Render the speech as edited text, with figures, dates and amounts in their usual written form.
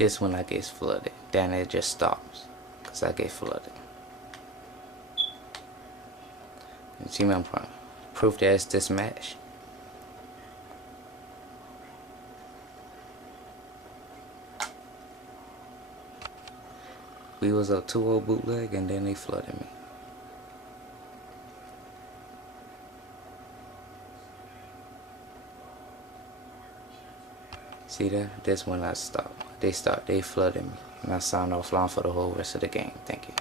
This one I get flooded. Then it just stops because I get flooded. You see my proof that it's this match. We was up 2-0 bootleg and then they flooded me. See that? This when I stopped. They flooded me. And I signed offline for the whole rest of the game. Thank you.